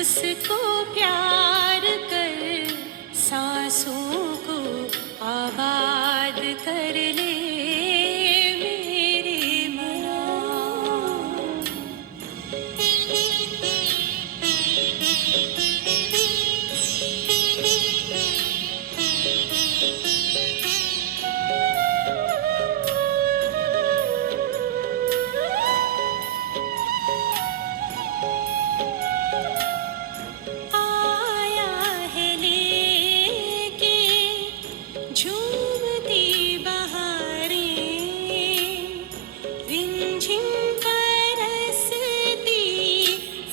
उसको प्यार कर, सांसों को आबाद कर ले मेरे मना। आया है लेके झूमती बहारें, रिमझिम बरसती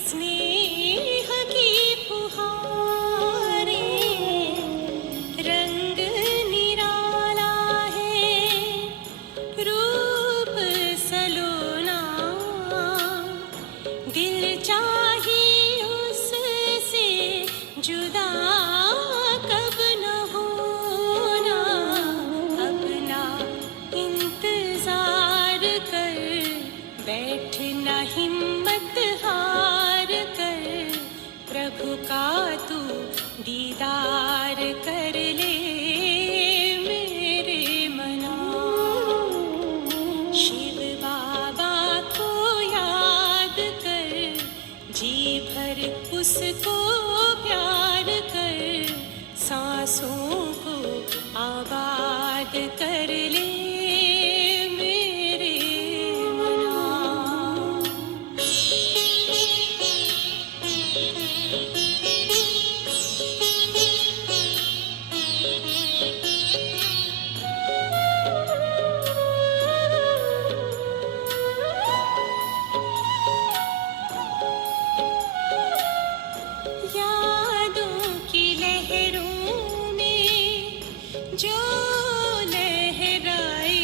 स्नेह की फुहारें। रंग निराला है, रूप सलोना, दिल चाहे उससे जुदा कब न होना। अपना इंतजार कर, बैठना हिम्मत हार कर, प्रभु का तू दीदार कर ले मेरे मना। शिव बाबा को याद कर, जी भर उसको प्यार कर, सांसों को आबाद कर ले मेरे मना। यादों की लहरों में जो लहराए,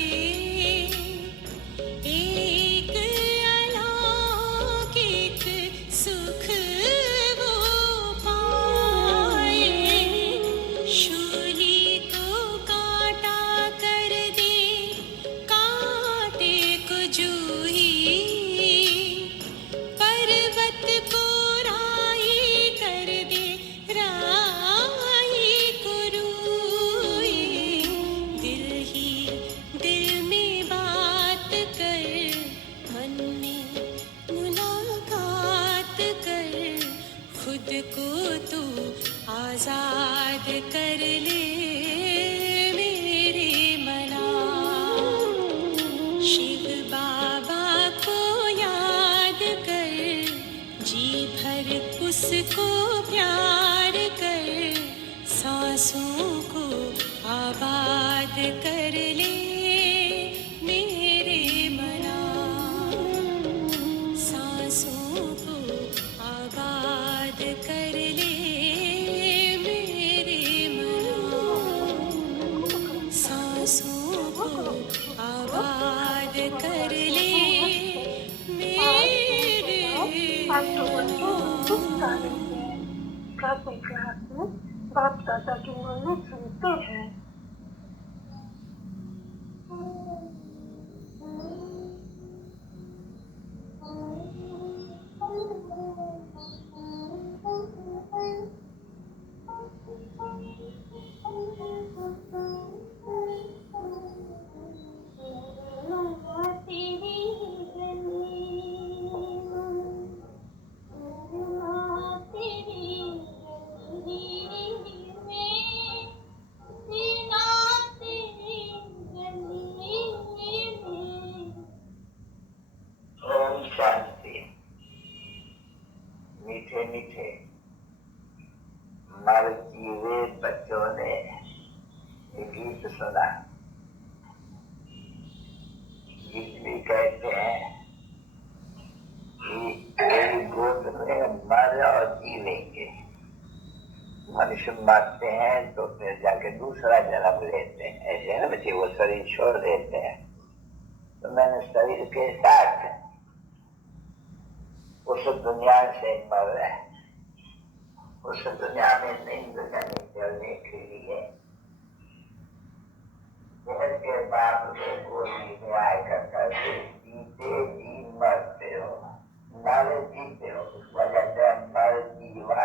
एक अलौकिक सुख वो पाए। शूली को कांटा कर दे, कांटे को जूही, पर्वत को राई कर दे, राई को रूई। दिल ही दिल में बात कर, मन में मुलाकात कर, खुद को तू आजाद कर ले मेरे मना। शिव बाबा को याद कर, जी भर उसको प्यार कर, सांसों को आबाद कर ले मेरे मना। सांसों को आबाद कर ले मेरे मना। सांसों को आबाद कर ले मेरे मना। प्रातः प्रयास में बाप दादा की वाणी सुनते हैं। ओम शांति। मीठे मीठे मर जीवे बच्चों ने ये गीत सुना। गीत भी कहते हैं कि मेरी गोद में मर और जी लेंगे। मनुष्य मरते हैं तो फिर जाके दूसरा जन्म लेते हैं, ऐसे है ना बच्चे, वो शरीर छोड़ देते हैं। तो मैंने शरीर के साथ उस दुनिया से मर रहे हैं, उस दुनिया में जिंदगी चलने के लिए शहर के बाप को गोदी में आकर जीते जी मरते हो, मर जीते हो। उस वजह से मर जीवा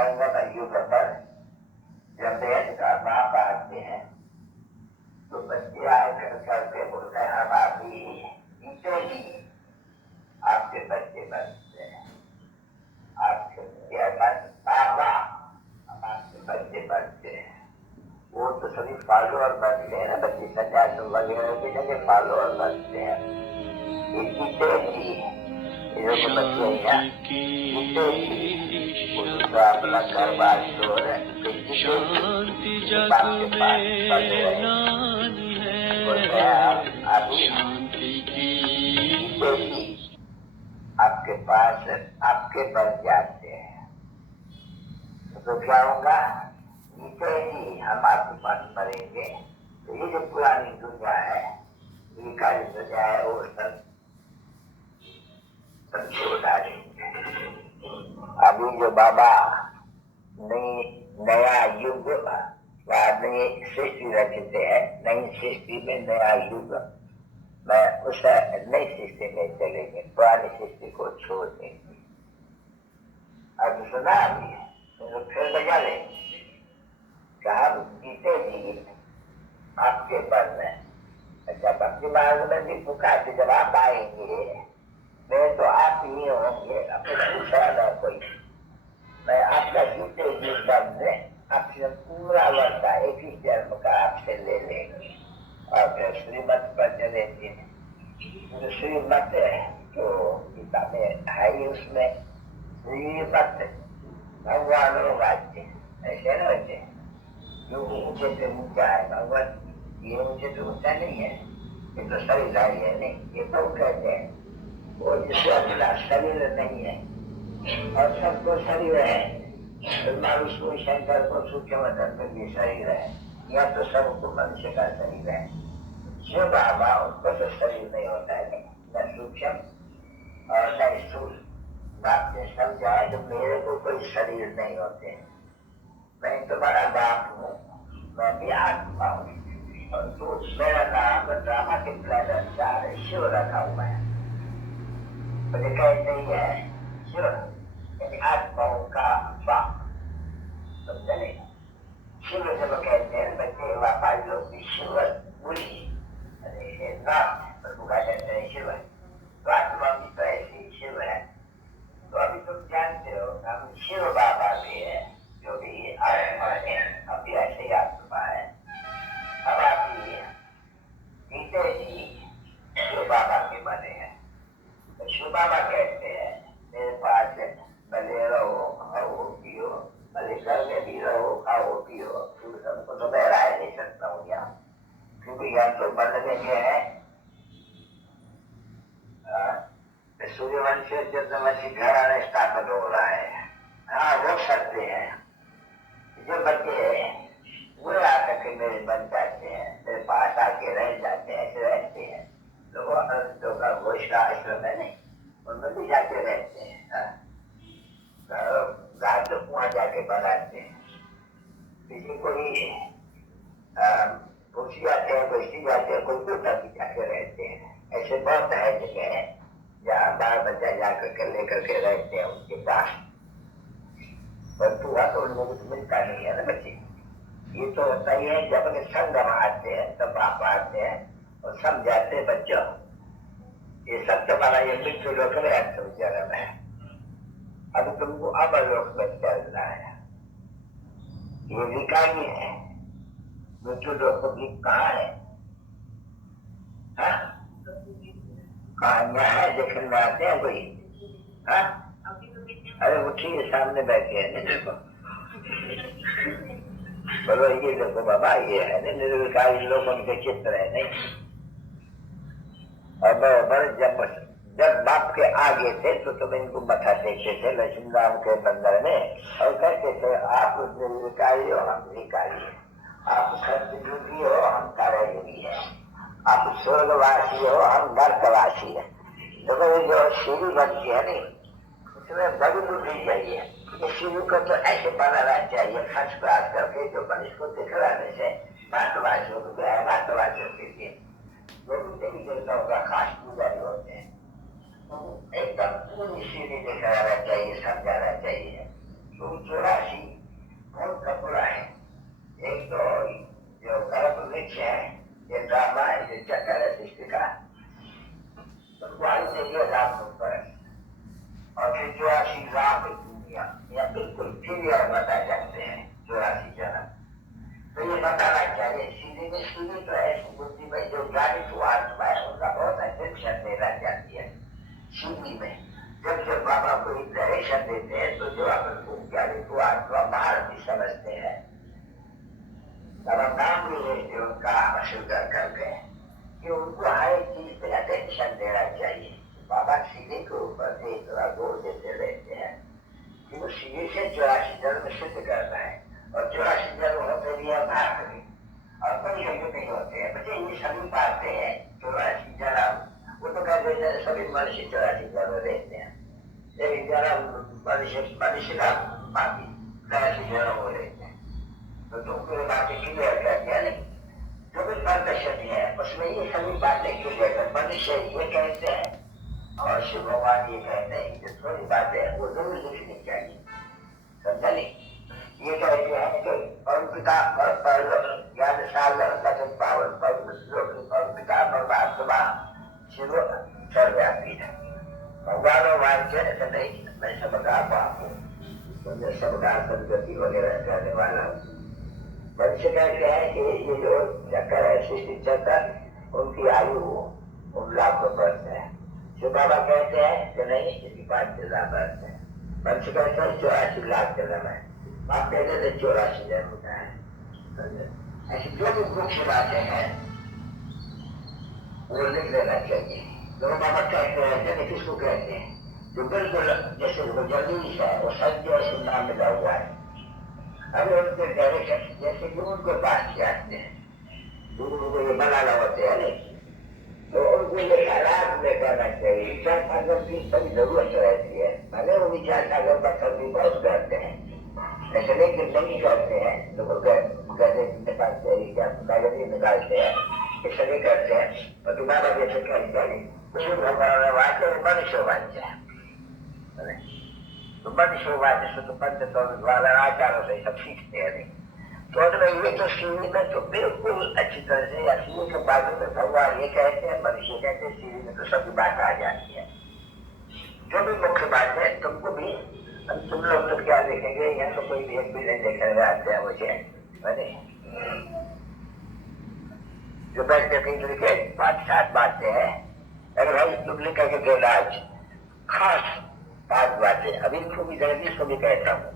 संगम युग पर जब वेद का बाप आते हैं तो बच्चे आकर करके बोलते हैं हम अभी जीते ही आपके बच्चे बनते हैं, आपके पापा हम आपके बच्चे बनते हैं। वो तो सभी फॉलोअर बनते हैं ना, बच्चे सन्यास वगैरह के जगह फॉलोअर बनते हैं। ये जीते ही ये जो बच्चे हैं जीते ही वो दूसरा अपना घर बार छोड़ शांति जग में नानी है, शांति की आपके पास आपके बन जाते हैं तो क्या होगा, जीते ही हम आपके पास मरेंगे। तो ये जो पुरानी दुनिया है, ये काली दुनिया है, वो सब छोड़ डालेंगे। अभी जो बाबा नया युग नई सृष्टि रचते हैं, नई सृष्टि में नया युग मैं उस नई सृष्टि में चलेंगे, पुरानी सृष्टि को छोड़ देंगे। अब सुना अभी तो फिर बजा लेंगे कहा जीते जी आपके पर में। अच्छा भक्ति मार्ग में भी पुकारते जब आप आएंगे मैं तो आप ही होंगे, अपने दूसरा न कोई। मैं आपका जीते जी दम में आपसे पूरा वर्षा एक ही जन्म का आपसे ले लेंगे और फिर श्रीमत पर चलेंगे। श्रीमत जो गीता में है ही उसमें श्रीमत भगवान राज्य ऐसे न बच्चे जो ऊंचे से ऊंचा है भगवत, ये ऊंचे से ऊंचा नहीं है, ये तो शरीर है नहीं, ये तो कहते हैं वो जिससे अपना शरीर नहीं है और सबको शरीर है। विष्णु शंकर को सूक्ष्म तत्व की शरीर है, या तो सबको मनुष्य का शरीर है। जो बाबा उनको तो शरीर नहीं होता है, न सूक्ष्म और न स्थूल। बाप ने समझा तो मेरे को कोई शरीर नहीं होते, मैं तुम्हारा बाप हूँ, मैं भी आत्मा हूँ और तो मेरा नाम ड्रामा के प्लान अनुसार शिव रखा हुआ है। मुझे कहते ही है शिव यानी आत्माओं का बाप, समझे नहीं? शिव जब कहते हैं बच्चे व्यापारी लोग भी शिव बुरी नाम प्रभु का कहते हैं शिव, तो आत्मा भी तो ऐसी शिव है। तो अभी तुम जानते हो हम शिव बाबा भी है, जो भी आत्मा है, हम भी ऐसे ही आत्मा है। अब आप जीते ही शिव बाबा के बने हैं। तो शिव बाबा कहते हैं मेरे पास भले रहो खाओ पियो, भले घर में भी रहो खाओ पियो, सबको तो मैं राय नहीं सकता हूँ यहाँ, क्योंकि यहाँ तो बनने के हैं सूर्यवंशी चंद्रवंशी घराना स्थापन हो रहा है। हाँ रोक सकते हैं, जो बच्चे वो आकर के मेरे बन जाते हैं, मेरे पास आके रह जाते हैं, ऐसे रहते हैं लोगों का घोष का आश्रम है नहीं, उनमें भी जाके रहते हैं। गाय तो कुआं जाके बनाते हैं, किसी को ही पुरुष जाते हैं, कोई स्त्री जाते हैं, कोई पुरुष भी जाके रहते हैं। ऐसे बहुत है जगह है जहाँ बाल बच्चा जाकर के लेकर के रहते हैं उनके पास, पर पूरा तो उन लोगों को मिलता नहीं है ना बच्चे। ये तो होता ही है जब अपने संगम आते हैं तब आप आते हैं और समझाते हैं बच्चों ये सब तुम्हारा ये मृत्यु लोक में अंतिम जन्म है, अब तुमको अमर लोक में चलना है। ये विकारी है, मृत्यु लोक कहाँ है? कहाँ है देखने आते हैं कोई? हाँ अरे उठिए सामने बैठे हैं देखो, बोलो ये देखो बाबा ये है ना निर्विकारी लोगों के चित्र है नहीं। और बराबर जब बाप के आगे थे तो तुम इनको मथा टेकते थे लक्ष्मी राम के मंदिर में और कहते थे आप निर्विकारी हो हम विकारी है, आप सत्ययुगी हो हम कारायुगी है, आप स्वर्गवासी हो हम नरकवासी है। देखो ये जो सीढ़ी बनती है नहीं उसमें बड़ी बुद्धि चाहिए, इस सीढ़ी को तो ऐसे बनाना चाहिए फर्स्ट क्लास करके, जो मनुष्य को दिखलाने से मातवासियों को है, मातवासियों के लिए जो भी देवी देवताओं का खास पुजारी होते हैं एकदम पूरी सीढ़ी दिखाना चाहिए, समझाना चाहिए। तो 84 मनुष्य का बाकी कैसे जो हो रहे हैं तो तुमको ये बातें क्लियर कर दिया नहीं जो भी प्रदर्शन है उसमें ये सभी बातें क्लियर कर मनुष्य ये कहते हैं और शिव भगवान ये कहते हैं कि थोड़ी बातें वो जरूर लिखनी चाहिए समझा नहीं ये कहते हैं कि पिता ज्ञान सागर कथन पावन पिता परमात्मा शिव सर्वव्यापी है भगवान वाक्य ऐसा नहीं मैं सबका बाप हूँ मुझे सबका सदगति वगैरह करने वाला हूँ मनुष्य कहते हैं कि ये जो चक्कर है सृष्टि चक्कर उनकी आयु उन लाखों वर्ष है शिव बाबा कहते हैं कि नहीं इसकी 5,000 वर्ष है मनुष्य कहते हैं 84 लाख जन्म है आप कहते थे 84 जन्म होता है ऐसी जो भी मुख्य बातें हैं वो लिख लेना चाहिए जो बाबा कहते हैं जैसे किसको कहते हैं जो बिल्कुल जैसे वो जल्दी है वो सत्य और सुनना मिला हुआ है अभी उनके डायरेक्शन जैसे गुरु के पास जाते हैं गुरु को ये बनाना होते हैं नहीं तो उनको ये आराम में करना चाहिए विचार सागर की सभी जरूरत रहती है भले वो विचार सागर पर सभी बहुत करते हैं ऐसे नहीं कि नहीं करते हैं लोग कहते निकालते हैं क्या कागज निकालते हैं ऐसा नहीं करते हैं और तुम्हारा जैसे कहते हैं कुछ भगवान वाक्य मनुष्य वाक्य है तो मनुष्य वाक्य से तो पंच तो आचारों से सब सीखते हैं नहीं तो अगर ये तो सीढ़ी में तो बिल्कुल अच्छी तरह से या सीढ़ी के बाजू में भगवान ये कहते हैं मनुष्य कहते हैं सीढ़ी में तो सभी बात आ जाती है जो भी मुख्य बात है तुमको भी तुम लोग तो क्या देखेंगे यहाँ तो कोई भेद भी नहीं देखने में आते हैं मुझे जो बैठ के कहीं लिखे 5-7 बातें हैं अगर भाई तुम लिख करके देना आज खास 5 बातें अभी इसको भी जल्दी को भी कहता हूँ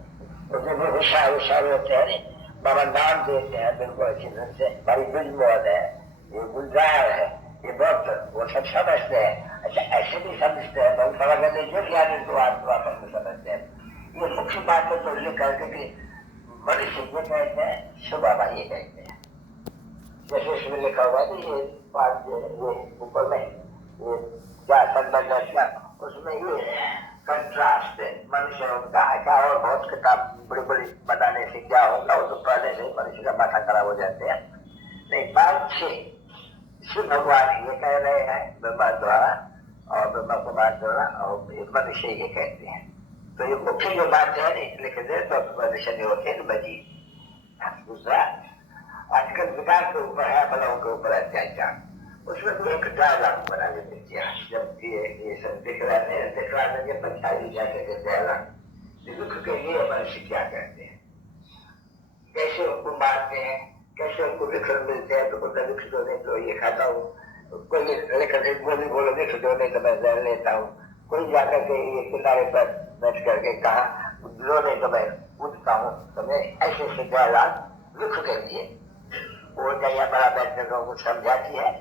उसमें भी होशियार होते हैं बाबा नाम देते हैं बिल्कुल अच्छी तरह से हमारी बिजमोहन है ये गुलजार है ये बहुत वो सब समझते हैं अच्छा ऐसे भी समझते हैं बहुत समझ करते जो ज्ञान इनको आत्मा पर समझते हैं ये मुख्य बात है तो लिख करके कि मनुष्य ये कहते हैं शिव बाबा ये कहते हैं जैसे इसमें लिखा हुआ है ये बात ये ऊपर में ये क्या संबंध उसमें ये कंट्रास्ट है मनुष्य होता है और बहुत किताब बड़ी बड़ी बनाने से क्या होगा वो तो पहले से मनुष्य का माथा खराब हो जाते हैं नहीं 5-6 शिव भगवान ये कह रहे हैं ब्रह्मा द्वारा और ब्रह्मा कुमार द्वारा और मनुष्य ये कहते हैं तो ये मुख्य जो बात है नहीं लिख दे तो मनुष्य नहीं होते बजी दूसरा आजकल विकास के ऊपर है बलों के ऊपर अत्याचार उसमें भी एक डायलॉग बना देते जब ये सब दिखलाने के पंचायती जाके डायलॉग दुख के लिए मनुष्य क्या करते हैं कैसे उनको मारते हैं कैसे उनको लिखन मिलते हैं तो बोलता लिख दो नहीं तो ये खाता हूँ कोई लिखन गोली बोलो लिख दो नहीं तो मैं जहर लेता हूँ कोई जाकर के ये किनारे पर बैठ करके कहा लो नहीं तो मैं उठता हूँ तो मैं ऐसे से डायलॉग लिख के लिए वो जया बड़ा बैठने को समझाती है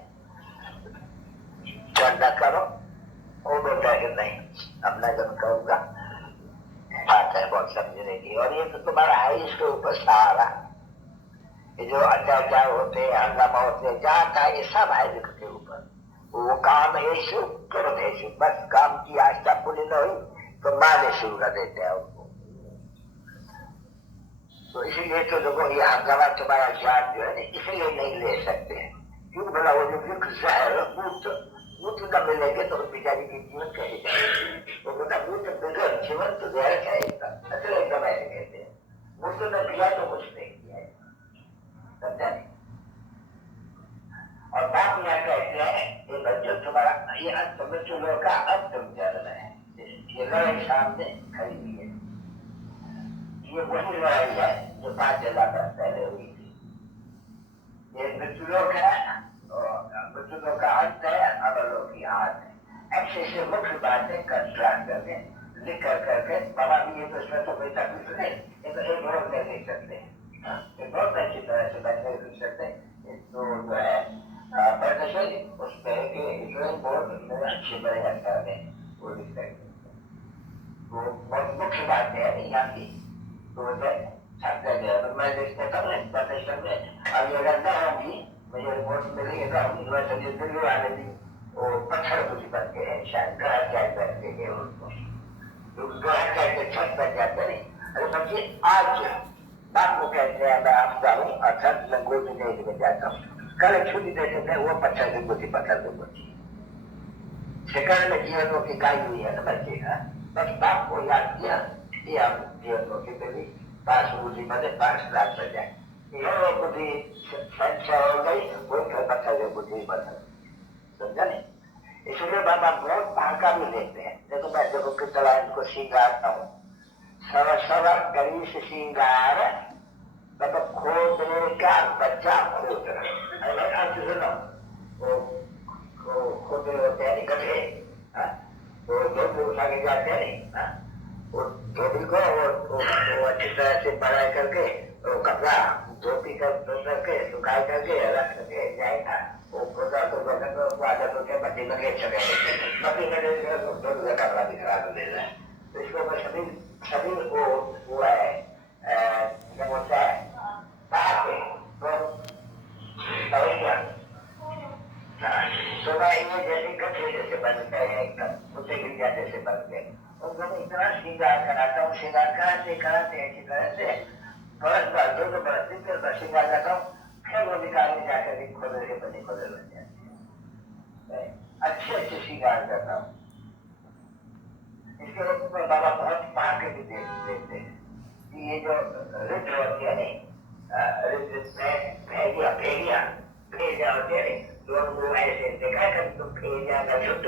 न करो वो बोलता है कि नहीं अब मैं जब करूंगा बात है बहुत समझने की और ये तो तुम्हारा है इसके ऊपर सहारा ये जो अत्याचार होते हैं हंगामा होते हैं जहाँ का ये सब है लिख के ऊपर वो काम ऐसे करो ऐसे बस काम की आस्था पूरी न हुई तो मारने शुरू कर देते हैं उनको तो इसीलिए तो लोगों ये हंगामा तुम्हारा ज्ञान जो है इसलिए नहीं ले सकते क्यों बोला वो जो विक जहर मूत न मिलेंगे तो बेचारी की जीवन कैसे जाएगी वो बोला मूत बगैर जीवन तो जहर जाएगा असल एकदम ऐसे कहते हैं मूत न किया तो कुछ नहीं किया समझा नहीं और बाप यहाँ कहते हैं ये बच्चों तुम्हारा ये अंत मृत्यु का अंतिम जन्म है ये लड़ाई सामने खड़ी हुई है ये वही लड़ाई है जो 5,000 वर्ष पहले हुई थी ये मृत्यु है मृत्यु का अंत है अमलों की हाथ है ऐसे ऐसे मुख्य बातें कंट्रास्ट करके लिख करके बाबा भी ये तो इसमें तो कोई तकलीफ नहीं ये तो एक रोज में लिख सकते हैं ये बहुत अच्छी तरह से बैठे लिख सकते हैं तो जो है प्रदर्शन उस तरह के इसमें बहुत अच्छे बड़े अंतर है वो लिख सकते वो बहुत मुख्य बात है यहाँ की तो छात्र मैं लिखते तब प्रदर्शन में अब अगर न होगी मुझे रिपोर्ट मिली दिल्ली वाले भी वो पत्थर कुछ बनते हैं शायद ग्रह टाइप बनते हैं उनको ग्रह टाइप के छत बन जाते नहीं बच्चे आज बाप को कहते हैं मैं आप जाऊँ, अर्थात मैं गोदी नहीं जाता हूँ। कल छुट्टी देते थे वो पत्थर की बुद्धि सेकंड में जीवन को सिखाई हुई है ना बच्चे का। बस बाप को याद किया कि हम जीवन को भी पास बुद्धि बने, पास रात बन जाए, वो बुद्धि संचय हो गई, वो फिर पत्थर की बुद्धि बन गई। समझा नहीं? इसलिए बाबा बहुत भाका भी देते हैं। देखो मैं देखो कितना इनको श्रृंगारता हूँ, सवा सवा गरी से श्रृंगार, मतलब खोदने का बच्चा खोद रहा है। खोदे होते हैं गड्ढे, वो धोबी उठा के जाते हैं, वो धोबी को वो अच्छी तरह से बड़ा करके वो कपड़ा धोती करके सुखा करके रख करके जाएगा। वो खोदा तो आदत होते बच्चे लगे चले बच्चे लगे धोबी का कपड़ा दिखा दे रहा है। तो इसको सभी वो है क्या बोलता है तो ये जैसे गड्ढे जैसे बन गए एकदम उसे गिरिया जैसे बन गए। उनको इतना श्रृंगार कराता हूँ, श्रृंगार कराते कराते अच्छी तरह से बरस बार दो बरस 3 बार श्रृंगार करता हूँ, फिर वो निकालने जाकर भी खोले के बने खोले बन जाते हैं। अच्छे अच्छे श्रृंगार करता हूँ। इसके ऊपर बाबा बहुत पाके भी देते हैं कि ये जो रिद्र होती है भेजा होते हैं लोग वो ऐसे देखा कर तो भेजा का शुद्ध।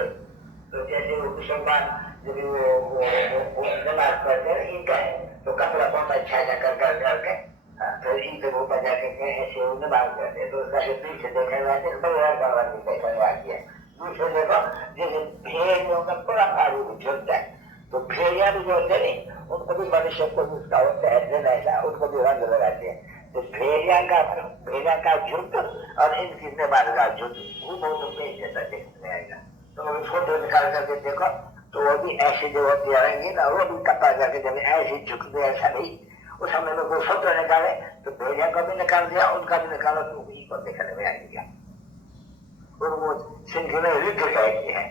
तो जैसे वो मुसलमान जब वो नमाज पढ़ते हैं इनका है तो कपड़ा बहुत अच्छा अच्छा करके तो इनसे वो बजा के ऐसे वो नमाज करते हैं। तो उसका जो पीछे देखने वाले भगवान देखने वाली है। दूसरे देखो जैसे भेड़ों का बड़ा भारी झुंड है, तो भेड़िया भी जो होते नहीं उनको भी मनुष्य को उसका होता है ऐसा, उनको भी रंग लगाते हैं। तो भेड़िया का झुंड और इनकी नमाज का झुंड वो बहुत पेज जैसा देखने आएगा। तो वो फोटो निकाल करके देखो तो वो भी ऐसी जो होती रहेंगी ना, वो भी कपड़ा करके जब ऐसी झुकते ऐसा नहीं। उस समय में कोई फोटो निकाले तो भेड़िया को भी निकाल दिया, उनका भी निकालो तो उसी को देखने में आएगी। और वो सिंह में रिद्ध कहते हैं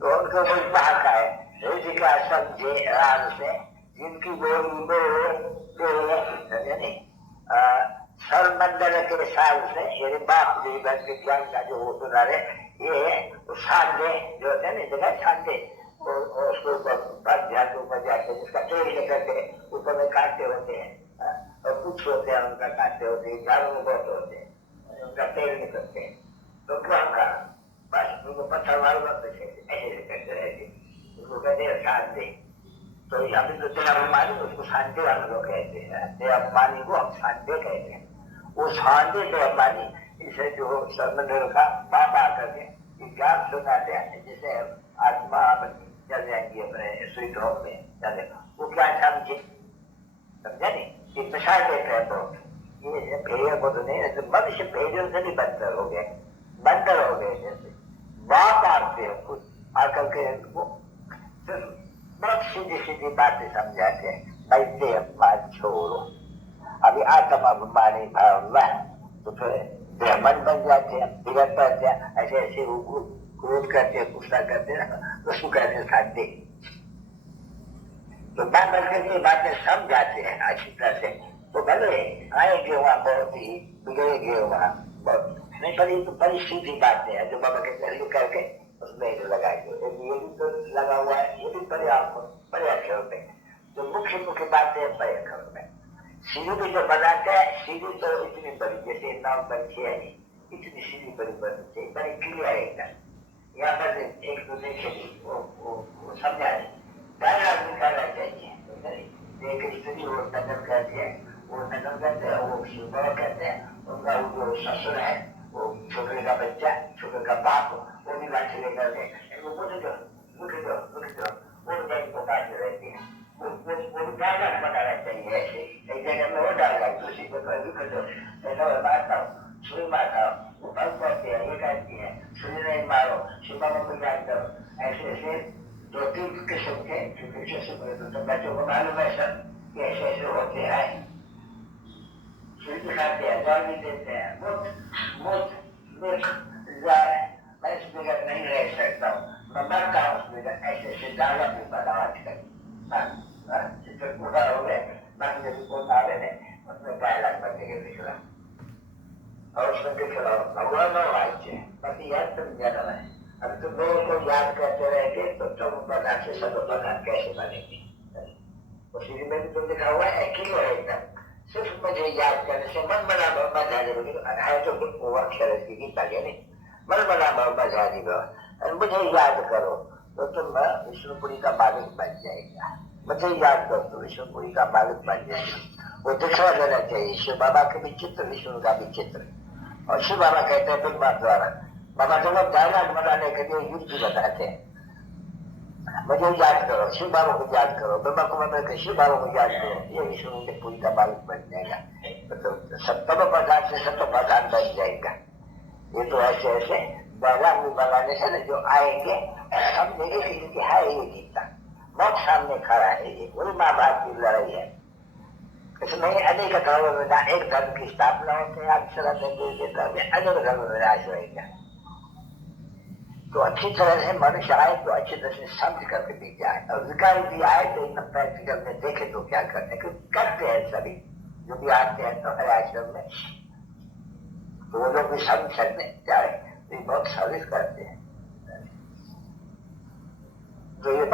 तो उनको कोई बाहर का है रिद्ध का समझे राज से जिनकी बोली में सरमंडल के साल से ये बाप जीवन विज्ञान का जो वो सुना रहे ये सांडे जो होते हैं ना सांडे उसको ध्यान के ऊपर जाते हैं, जिसका पेड़ लेकर के ऊपर में काटते होते हैं और कुछ होते हैं उनका काटते होते हैं, झाड़ू में बहुत होते हैं उनका पेड़ निकलते हैं। तो उनका बस उनको पत्थर मारो ऐसे करते रहते उसको कहते हैं सांडे। तो यहाँ पे जो देवमानी उसको सांडे हम लोग कहते हैं, देवमानी को हम सांडे कहते हैं। वो सांडे देवमानी इसे जो सरमंडल का बाप आकर के ज्ञान सुनाते हैं जिसे आत्मा चल जाएंगी अपने स्वीट होम में चले। वो क्या समझे समझा नहीं कि मिसाल देते हैं बहुत ये भेड़िया को तो नहीं, तो मनुष्य भेड़ियों से भी बंदर हो गए जैसे बाप आते हैं खुद आकर के उनको बहुत सीधी सीधी बातें समझाते हैं। भाई देहमान छोड़ो, अभी आत्मा अभिमानी भाव तो फिर देहमन बन जाते हैं, बिगड़ पड़ते हैं, ऐसे ऐसे क्रोध करते हैं, गुस्सा करते हैं ना, उसको कहते हैं सांडे। तो बात करके बातें समझाते हैं अच्छी तरह से। तो भले आएंगे वहाँ बहुत ही बिगड़ेंगे वहाँ बहुत नहीं, पर ये तो बड़ी सीधी बातें हैं जो बाबा के जरिए करके उसमें लगाएंगे। ये भी तो लगा हुआ है, ये भी बड़े अक्षर में जो मुख्य बातें हैं बड़े अक्षर में। सीढ़ी भी जो बनाते हैं सीढ़ी तो इतनी बड़ी जैसे नाव बनती है इतनी सीढ़ी बड़ी बननी चाहिए, बड़ी क्लियर है। यहाँ पर एक दूसरे के लिए वो समझा डायलॉग निकालना चाहिए। एक स्त्री वो नजर करती है, वो नजर करते हैं, वो सुबह करते हैं, उनका जो ससुर है वो छोटे का बच्चा छोटे का बाप वो भी लाठी लेकर के इनको वो को काटते रहती है। वो डायलॉग बनाना चाहिए ऐसे एक जगह में वो डायलॉग दूसरी को मारता हूँ सुई मारता हूँ वो बंद करती है ये कहती है सुई नहीं मारो सुबह में कोई याद करो। ऐसे ऐसे 2-3 किस्म के तो बच्चों को मालूम है सर कि ऐसे ऐसे होते हैं। सुई दिखाते हैं, दौड़ भी देते हैं, मुझ मैं इस बगैर नहीं रह सकता हूँ, मैं मरता हूँ उस बगैर। ऐसे ऐसे डायलॉग भी बना आजकल पूरा हो गए बन उठावे ने उसमें डायलॉग बनने के निकला और उसमें लिखा भगवान राज्य पति याद तुम जाना है। अब तुम लोगों को याद करते रहेंगे तो तुम पदार्थ से सब पदार्थ कैसे बनेंगे। उसी में भी तो लिखा हुआ है कि एकदम सिर्फ मुझे याद करने से मन बना मोहम्मद हाजी है तो वो अक्षर की गीता के नहीं मन बना मोहम्मद हाजी मुझे याद करो तो तुम विष्णुपुरी का मालिक बन जाएगा। मुझे याद करो तो विष्णुपुरी का मालिक बन जाएगा। वो दिखा देना चाहिए शिव बाबा के भी चित्र विष्णु का भी चित्र। और शिव बाबा कहते हैं ब्रह्मा द्वारा बाबा जब डायलॉग बनाने के लिए युक्ति बताते हैं मुझे याद करो शिव बाबा को याद करो ब्रह्मा को मतलब शिव बाबा को याद करो ये विष्णु के पूरी का मालिक बन जाएगा। मतलब सप्तम पदार्थ से सप्तम पदार्थ बन जाएगा। ये तो ऐसे ऐसे डायलॉग भी बनाने से ना जो आएंगे हम देखेंगे कि है ये गीता बहुत सामने खड़ा है। ये वही माँ बाप की लड़ाई है। इसमें अनेक धर्म में एक धर्म की स्थापना होती है अनेक धर्म में नाश रहेगा। तो अच्छी तरह से मनुष्य आए तो अच्छी तरह से समझ करके भी जाए और विकार भी आए तो एकदम प्रैक्टिकल में देखे तो क्या करते हैं क्योंकि करते हैं सभी जो भी आते हैं तो हर आश्रम में तो वो लोग भी समझ सकते जाए तो बहुत सर्विस करते हैं। तो ये